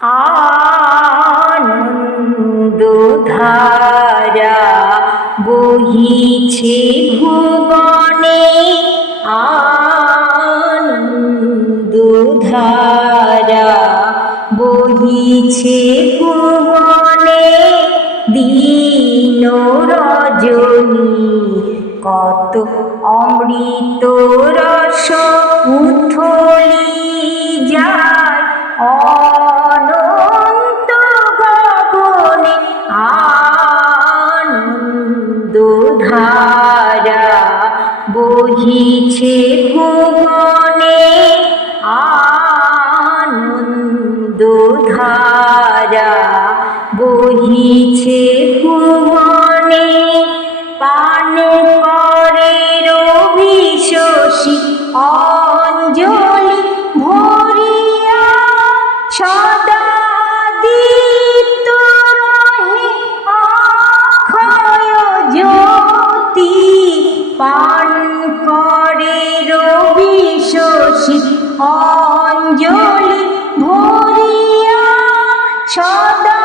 আনন্দধারা বহিছে ভুবনে, আনন্দধারা বহিছে ভুবনে। দিন রজনী কত অমৃত রস উথলি যায় অনন্ত গগনে। আনন্দধারা বহিছে ভুবনে, আনন্দধারা বহিছে ভুবনে। পান করে রবি শশী অঞ্জলি ভরিয়া, সদা দীপ্ত রহে অক্ষয় জ্যোতি। পান করে রবি শশী অঞ্জলি ভরিয়া, সদা